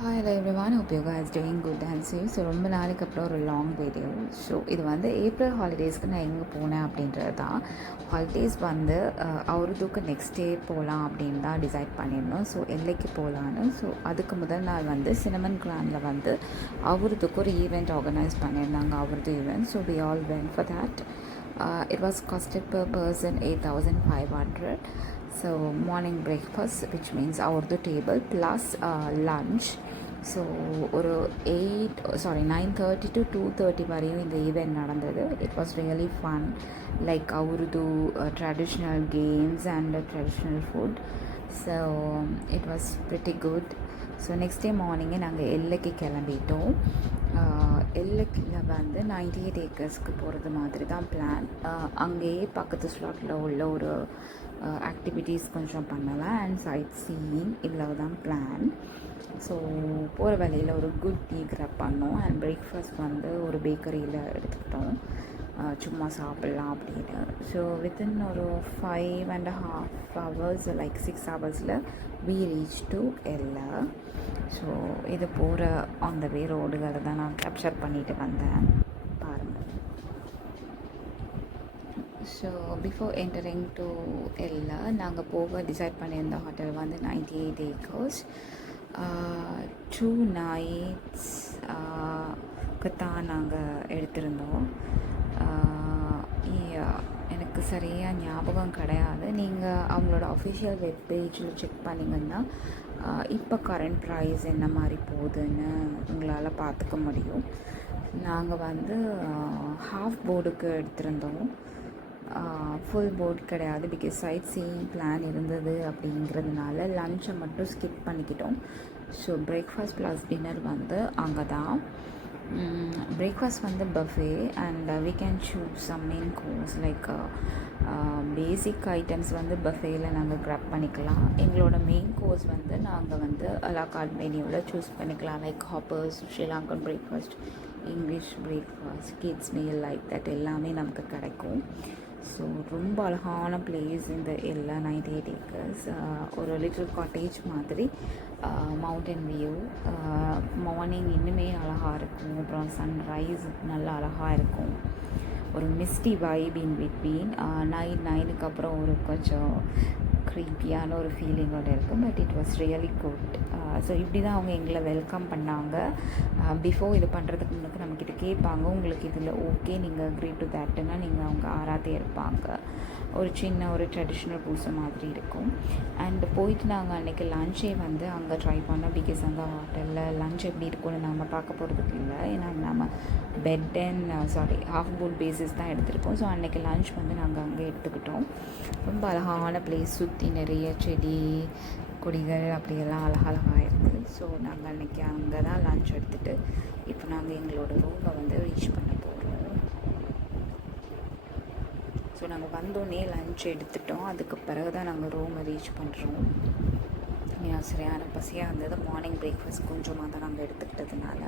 Hi hello everyone, hope you guys doing good and safe. So ரொம்ப நாளைக்கு அப்புறம் ஒரு லாங் வீடியோ. ஸோ இது வந்து ஏப்ரல் ஹாலிடேஸ்க்கு நான் எங்கே போனேன் அப்படின்றது தான். ஹாலிடேஸ் வந்து அவருதுக்கு நெக்ஸ்ட் டே போகலாம் அப்படின்னு தான் டிசைட் பண்ணியிருந்தோம். ஸோ எல்லைக்கு போகலான்னு. ஸோ அதுக்கு முதல் நாள் வந்து சினமன் கிராண்டில் வந்து அவருதுக்கு ஒரு ஈவெண்ட் ஆர்கனைஸ் பண்ணியிருந்தாங்க, அவருது event. So we all went for that. It was costed per person 8,500. So morning breakfast, which means our the table plus lunch. So ஒரு 9:30 to 2:30 வரையும் இந்த ஈவெண்ட் நடந்தது. It was really fun. Like அவருது traditional games and traditional food. So it was pretty good. So next day மார்னிங்கே நாங்கள் எல்லைக்கு கிளம்பிட்டோம். எல்லைக்கில் வந்து 98 ஏக்கர்ஸ்க்கு போகிறது மாதிரி தான் பிளான். அங்கேயே பக்கத்து ஸ்லாட்டில் உள்ள ஒரு ஆக்டிவிட்டீஸ் கொஞ்சம் பண்ணலாம் அண்ட் சைட் சீயிங், இவ்வளவு தான் பிளான். ஸோ போகிற வேலையில் ஒரு குட் டீ கிராப் பண்ணோம் அண்ட் பிரேக்ஃபாஸ்ட் வந்து ஒரு பேக்கரியில் எடுத்துக்கிட்டோம், சும்மா சாப்பிட்லாம் அப்படின்னு. ஸோ வித்தின் ஒரு 5.5 hours like 6 hours we reached to எல்லை. ஸோ இது போகிற ஆன் த வே ரோடுகளை தான் நான் கேப்சர் பண்ணிட்டு வந்தேன், பாருங்கள். ஸோ பிஃபோர் என்டரிங் டு எல்லை நாங்கள் போக டிசைட் பண்ணியிருந்த ஹோட்டல் வந்து 98 ஏக்கர்ஸ். 2 nights தான் நாங்கள் எடுத்திருந்தோம். எனக்கு சரியாக ஞாபகம் கிடையாது. நீங்கள் அவங்களோட அஃபிஷியல் வெப்பேஜில் செக் பண்ணிங்கன்னா இப்போ கரண்ட் ப்ரைஸ் என்ன மாதிரி போகுதுன்னு உங்களால் பார்த்துக்க முடியும். நாங்கள் வந்து ஹாஃப் போர்டுக்கு எடுத்திருந்தோம், ஃபுல் போர்டு கிடையாது. பிகாஸ் சைட் சீயிங் பிளான் இருந்தது அப்படிங்கிறதுனால லன்ச்சை மட்டும் ஸ்கிப் பண்ணிக்கிட்டோம். ஸோ பிரேக்ஃபாஸ்ட் ப்ளஸ் டின்னர் வந்து அங்கே தான். பிரேக்ஃபாஸ்ட் வந்து buffet and we can choose some main course like basic items வந்து பஃபேயில் நாங்கள் க்ராப் பண்ணிக்கலாம். எங்களோட மெயின் கோர்ஸ் வந்து நாங்கள் வந்து அலா கார்ட் மெனியூவில் சூஸ் பண்ணிக்கலாம். Like hoppers, Sri Lankan breakfast, English breakfast, kids meal, like that எல்லாமே நமக்கு கிடைக்கும். ஸோ ரொம்ப அழகான பிளேஸ் இந்த எல்லா 98 ஏக்கர்ஸ். ஒரு லிட்டில் காட்டேஜ் மாதிரி, மவுண்டன் வியூ. மார்னிங் இன்னுமே அழகாக இருக்கும். அப்புறம் சன்ரைஸ் நல்லா அழகாக இருக்கும். ஒரு மிஸ்டி வைப் இன் பிட்வீன். நைட் 9க்கு அப்புறம் ஒரு கொஞ்சம் க்ரீப்பியான ஒரு ஃபீலிங்கோடு இருக்கும். But it was really good. So இப்படி தான் அவங்க எங்களை வெல்கம் பண்ணாங்க. பிஃபோர் இது பண்ணுறதுக்கு முன்னாடி நம்மக்கிட்ட கேட்பாங்க, உங்களுக்கு இதில் ஓகே, நீங்கள் அக்ரி டு தேட்டுன்னா நீங்கள் அவங்க ஆராத்தே இருப்பாங்க. ஒரு சின்ன ஒரு ட்ரெடிஷ்னல் பூசை மாதிரி இருக்கும். அண்ட் போயிட்டு நாங்கள் அன்றைக்கி லஞ்சே வந்து அங்கே ட்ரை பண்ணோம். பிகாஸ் அந்த ஹோட்டலில் லஞ்ச் எப்படி இருக்கும்னு நம்ம பார்க்க போகிறதுக்கு இல்லை. ஏன்னா நம்ம bed and half board basis தான் எடுத்திருக்கோம். ஸோ அன்றைக்கி லஞ்ச் வந்து நாங்கள் அங்கே எடுத்துக்கிட்டோம். ரொம்ப அழகான பிளேஸ், சுற்றி நிறைய செடி கொடிகள் அப்படியெல்லாம் அழகழகாக இருக்குது. ஸோ நாங்கள் அன்றைக்கி அங்கே தான் லஞ்ச் எடுத்துகிட்டு இப்போ நாங்கள் எங்களோட ரூமை வந்து ரீச் பண்ண போகிறோம். ஸோ நாங்கள் வந்தோடனே லஞ்ச் எடுத்துட்டோம். அதுக்கு பிறகு தான் நாங்கள் ரூமை ரீச் பண்ணுறோம். சரியான பசியாக இருந்தது. மார்னிங் பிரேக்ஃபாஸ்ட் கொஞ்சமாக தான் நாங்கள் எடுத்துக்கிட்டதுனால.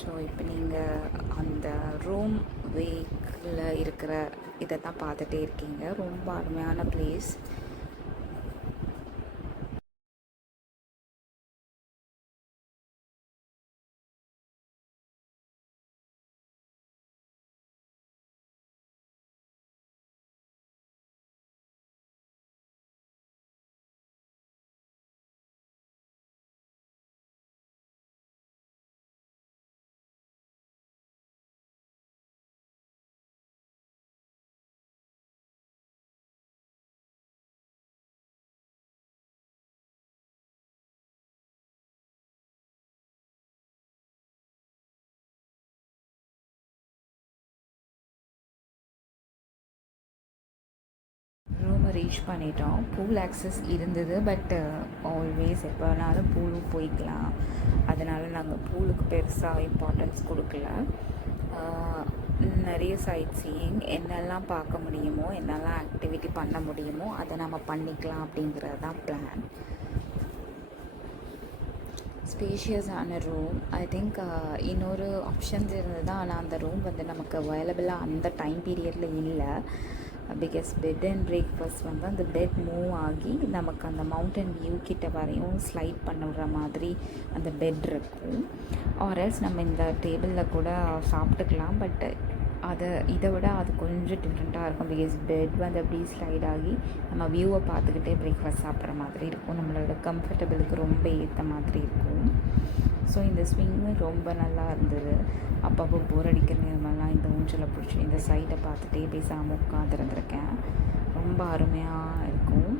ஸோ இப்போ நீங்கள் அந்த ரூம் வேக்கில் இருக்கிற இதை தான் பார்த்துட்டே இருக்கீங்க. ரொம்ப அருமையான பிளேஸ். ரூமை ரீச் பண்ணிட்டோம். பூல் ஆக்சஸ் இருந்தது. பட் ஆல்வேஸ் எப்போனாலும் பூலும் போய்க்கலாம். அதனால் நாங்கள் பூலுக்கு பெருசாக இம்பார்ட்டன்ஸ் கொடுக்கல. நிறைய சைட் சீயிங், என்னெல்லாம் பார்க்க முடியுமோ, என்னெல்லாம் ஆக்டிவிட்டி பண்ண முடியுமோ அதை நம்ம பண்ணிக்கலாம் அப்படிங்கிறது தான் பிளான். ஸ்பேஷியஸான ரூம். ஐ திங்க் இன்னொரு ஆப்ஷன்ஸ் இருந்தது தான். ஆனால் அந்த ரூம் வந்து நமக்கு அவைலபிளாக அந்த டைம் பீரியடில் இல்லை. பிகாஸ் பெட் அண்ட் பிரேக்ஃபாஸ்ட் வந்து அந்த பெட் மூவ் ஆகி நமக்கு அந்த மவுண்டன் வியூ கிட்ட வரையும் ஸ்லைட் பண்ணுற மாதிரி அந்த பெட் இருக்கும். ஆர்எல்ஸ் நம்ம இந்த டேபிளில் கூட சாப்பிட்டுக்கலாம். பட் இதை விட அது கொஞ்சம் டிஃப்ரெண்ட்டாக இருக்கும். பிகாஸ் பெட் வந்து அப்படியே ஸ்லைட் ஆகி நம்ம வியூவை பார்த்துக்கிட்டே பிரேக்ஃபாஸ்ட் சாப்பிட்ற மாதிரி இருக்கும். நம்மளோட கம்ஃபர்டபுளுக்கு ரொம்ப ஏற்ற மாதிரி இருக்கும். ஸோ இந்த ஸ்விங்கு ரொம்ப நல்லா இருந்தது. அப்பப்போ போர் அடிக்கிற நேரமெல்லாம் இந்த ஊஞ்சலை பிடிச்சி இந்த சைட்டை பார்த்துட்டே பேசாமல் உட்காந்துருந்துருக்கேன். ரொம்ப அருமையாக இருக்கும்.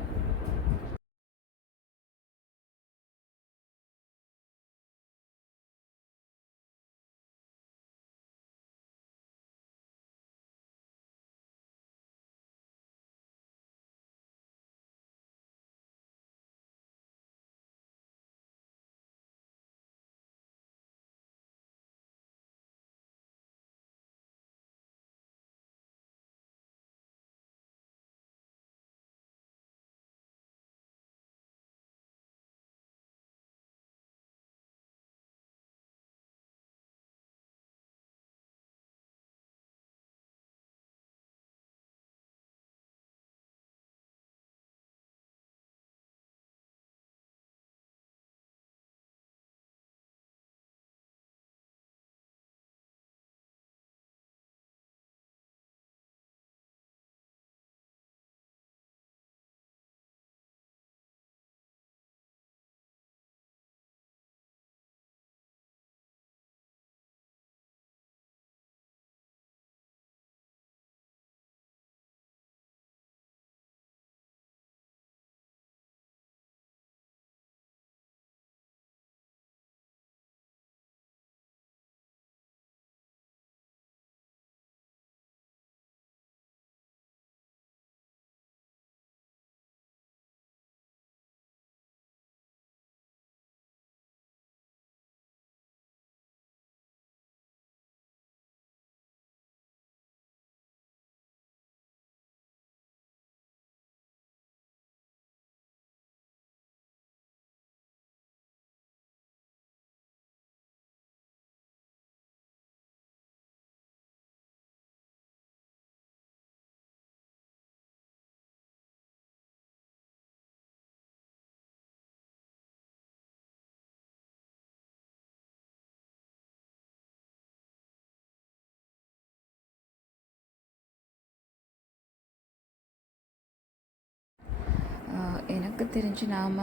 எனக்கு தெரிஞ்சு நாம்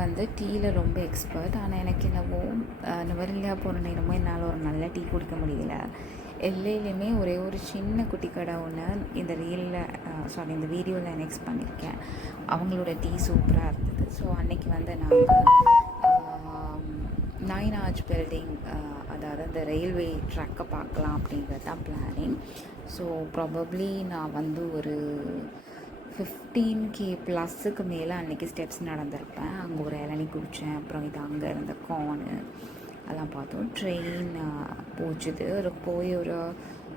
வந்து டீயில் ரொம்ப எக்ஸ்பர்ட். ஆனால் எனக்கு என்னவோ நுவரெலியா போகிற நேரமோ என்னால் ஒரு நல்ல டீ குடிக்க முடியல. எல்லையிலையுமே ஒரே ஒரு சின்ன குட்டி கடை ஒன்று இந்த இந்த வீடியோவில் நெக்ஸ்ட் பண்ணியிருக்கேன். அவங்களோட டீ சூப்பராக இருந்தது. ஸோ அன்றைக்கி வந்து நாங்கள் 9 ஆர்ச் பில்டிங், அதாவது இந்த ரயில்வே ட்ராக்கை பார்க்கலாம் அப்படிங்கிறது தான் பிளானிங். ஸோ ப்ராபப்ளி நான் வந்து ஒரு 15K ப்ளஸ்ஸுக்கு மேலே அன்றைக்கி ஸ்டெப்ஸ் நடந்திருப்பேன். அங்கே ஒரு இளநீ குடித்தேன். அப்புறம் இது அங்கே இருந்த கார்னு அதெல்லாம் பார்த்தோம். ட்ரெயின் போச்சுது. போய் ஒரு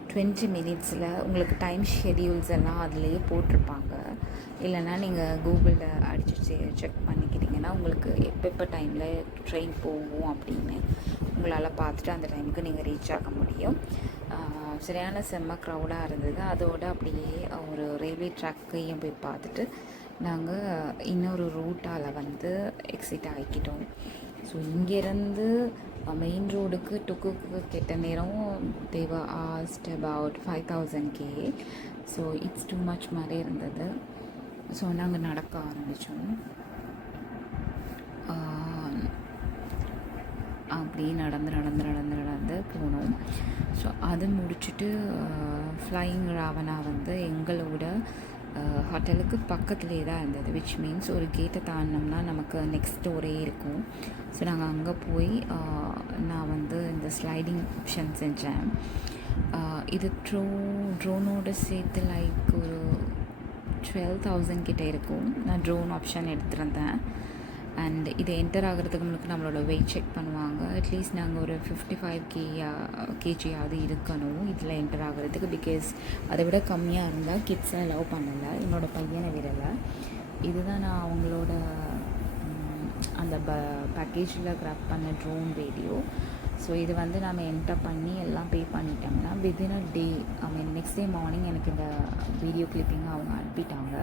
20 மினிட்ஸில் உங்களுக்கு டைம் ஷெடியூல்ஸ் எல்லாம் அதிலேயே போட்டிருப்பாங்க. இல்லைன்னா நீங்கள் கூகுளில் அடித்து செக் பண்ணிக்கிட்டிங்கன்னா உங்களுக்கு எப்போ டைமில் ட்ரெயின் போகும் அப்படின்னு உங்களால் பார்த்துட்டு அந்த டைமுக்கு நீங்கள் ரீச் ஆக முடியும். சரியான செம்ம க்ரௌடாக இருந்தது. அதோடு அப்படியே ஒரு ரயில்வே ட்ராக்கையும் போய் பார்த்துட்டு நாங்கள் இன்னொரு ரூட்டால் வந்து எக்ஸிட் ஆகிக்கிட்டோம். ஸோ இங்கேருந்து மெயின் ரோடுக்கு டுக்குக்கு கெட்ட நேரம் தேவை asked about 5000 K. So it's too much மாதிரி இருந்தது. ஸோ நாங்கள் நடக்க ஆரம்பித்தோம். அப்படியே நடந்து போனோம். ஸோ அது முடிச்சுட்டு ஃப்ளையிங் ராவணா வந்து எங்களோட ஹோட்டலுக்கு பக்கத்துலேயே தான் இருந்தது. விச் மீன்ஸ் ஒரு கேட்டை தாண்டினோம்னா நமக்கு நெக்ஸ்ட் டோரே இருக்கும். ஸோ நாங்கள் அங்கே போய் நான் வந்து இந்த ஸ்லைடிங் ஆப்ஷன் செஞ்சேன். இது ட்ரோனோட சேர்த்து லைக் ஒரு 12,000 கிட்டே இருக்கும். நான் ட்ரோன் ஆப்ஷன் எடுத்திருந்தேன். அண்ட் இது என்டர் ஆகிறதுக்கு முன்னாடி நம்மளோட வெயிட் செக் பண்ணுவாங்க. அட்லீஸ்ட் நாங்கள் ஒரு 55 kg இருக்கணும் இதில் என்டர் ஆகிறதுக்கு. பிகாஸ் அதை விட கம்மியாக இருந்தால் கிட்ஸை அலோவ் பண்ணலை, என்னோடய பையனை விடலை. இதுதான் நான் அவங்களோட அந்த பேக்கேஜில் கிராப் பண்ண ட்ரோன் வீடியோ. ஸோ இது வந்து நம்ம என்டர் பண்ணி எல்லாம் பே பண்ணிட்டோம்னா within a day next day morning எனக்கு இந்த வீடியோ கிளிப்பிங்கை அவங்க அனுப்பிட்டாங்க.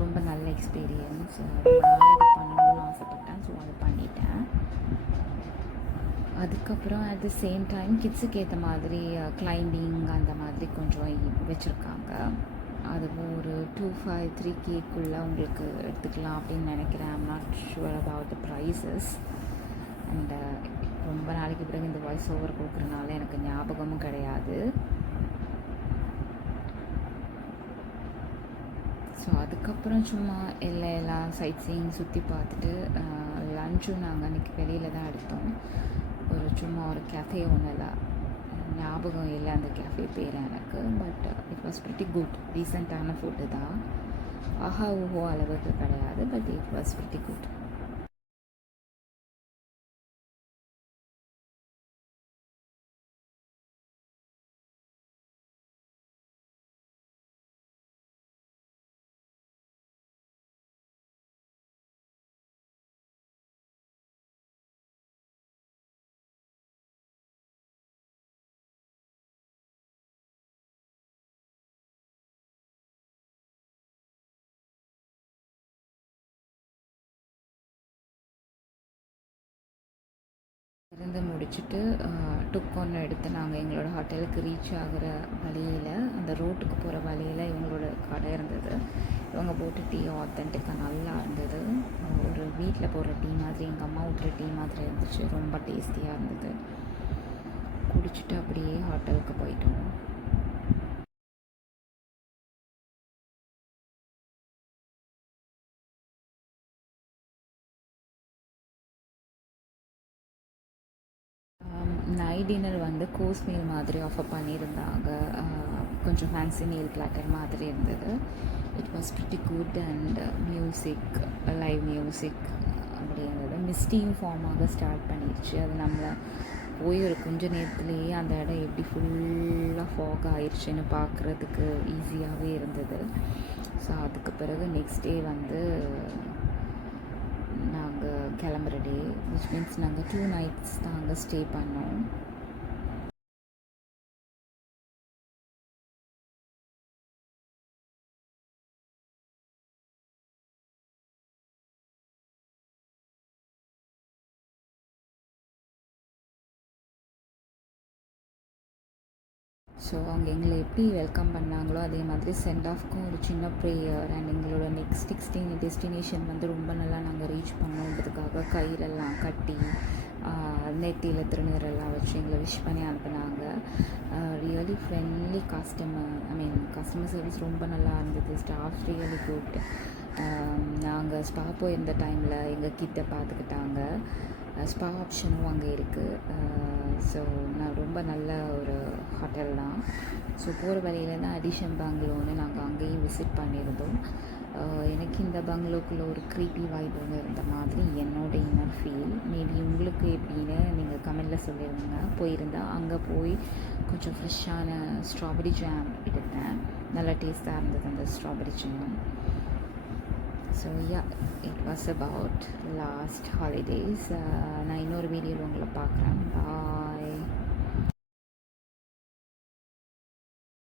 ரொம்ப நல்ல எக்ஸ்பீரியன்ஸ். ரொம்ப நாள் இது பண்ணணும்னு ஆசைப்பட்டேன். ஸோ அதை பண்ணிட்டேன். அதுக்கப்புறம் அட் த சேம் டைம் கிட்ஸுக்கு ஏற்ற மாதிரி கிளைம்பிங் அந்த மாதிரி கொஞ்சம் வச்சுருக்காங்க. அதுவும் ஒரு 253Kக்குள்ளே உங்களுக்கு எடுத்துக்கலாம் அப்படின்னு நினைக்கிறேன். I'm not sure about the prices. And ரொம்ப நாளைக்கு பிறகு இந்த வாய்ஸ் ஓவர் கொடுக்குறனால எனக்கு ஞாபகமும் கிடையாது. ஸோ அதுக்கப்புறம் சும்மா எல்லாம் சைட் சீயிங் சுற்றி பார்த்துட்டு லஞ்சும் நாங்கள் அன்றைக்கி வெளியில் தான் எடுத்தோம். சும்மா ஒரு கேஃபே ஒன்றில் ஞாபகம் இல்லை அந்த கேஃபே பேர் எனக்கு. But it was pretty good. ரீசெண்டான ஃபுட்டு தான். ஆஹா ஊஹோ அளவுக்கு கிடையாது. But it was pretty good. இருந்து முடிச்சுட்டு டுக் ஒன்று எடுத்து நாங்கள் எங்களோட ஹோட்டலுக்கு ரீச் ஆகிற வழியில், அந்த ரோட்டுக்கு போகிற வழியில் இவங்களோட கடை இருந்தது. இவங்க போட்டு டீ ஆத்தென்டிக்காக நல்லா இருந்தது. ஒரு வீட்டில் போடுற டீ மாதிரி, எங்கள் அம்மா ஊற்றுற டீ மாதிரி இருந்துச்சு. ரொம்ப டேஸ்டியாக இருந்தது. குடிச்சிட்டு அப்படியே ஹோட்டலுக்கு போயிட்டோம். நைட் டின்னர் வந்து கோர்ஸ் மீல் மாதிரி ஆஃபர் பண்ணியிருந்தாங்க. கொஞ்சம் ஃபேன்சி மீல் பிளாட்டர் மாதிரி இருந்தது. It was pretty good. And music, live music அப்படி இருந்தது. மிஸ்டியும் ஃபார்ம் ஆக ஸ்டார்ட் பண்ணிடுச்சு. அது நம்மளை போய் ஒரு கொஞ்ச நேரத்துலேயே அந்த இடம் எப்படி ஃபுல்லாக ஃபாக் ஆயிடுச்சுன்னு பார்க்குறதுக்கு ஈஸியாகவே இருந்தது. ஸோ அதுக்கு பிறகு நெக்ஸ்ட் டே வந்து நாங்கள் கிளம்புற டே, விச் மீன்ஸ் நாங்கள் 2 nights தான் அங்கே ஸ்டே பண்ணோம். ஸோ அவங்க எங்களை எப்படி வெல்கம் பண்ணாங்களோ அதே மாதிரி சென்ட் ஆஃப்க்கும் ஒரு சின்ன ப்ரேயர். அண்ட் எங்களோட நெக்ஸ்ட் டெஸ்டினேஷன் வந்து ரொம்ப நல்லா நாங்கள் ரீச் பண்ணோன்றதுக்காக கயிறெல்லாம் கட்டி நெத்தியில் திருநீரெல்லாம் வச்சு எங்களை விஷ் பண்ணி அனுப்புனாங்க. ரியலி ஃப்ரெண்ட்லி கஸ்டமர் சர்வீஸ் ரொம்ப நல்லா இருந்தது. Staffs really good. நாங்கள் ஸ்பா போயிருந்த டைமில் எங்கள் கிட்ட பார்த்துக்கிட்டாங்க. ஸ்பா ஆப்ஷனும் அங்கே இருக்குது. ஸோ நான் ரொம்ப நல்ல ஒரு ஹோட்டல் தான். ஸோ போகிற வழியில் தான் அடிஷன் பங்களோன்னு நாங்கள் அங்கேயும் விசிட் பண்ணியிருந்தோம். எனக்கு இந்த பங்களோக்குள்ளே ஒரு க்ரீப்பி வைப் ஒன்று இருந்த மாதிரி என்னோட இன்னர் ஃபீல். மேபி உங்களுக்கு எப்படின்னு நீங்கள் கமெண்டில் சொல்லிடுங்க. போயிருந்தால் அங்கே போய் கொஞ்சம் ஃப்ரெஷ்ஷான ஸ்ட்ராபெரி ஜாம் எடுத்தேன். நல்லா டேஸ்ட்டாக இருந்தது அந்த strawberry jam. So it was about last holidays. நான் இன்னொரு வீடியோவில் உங்களை பார்க்குறேன்.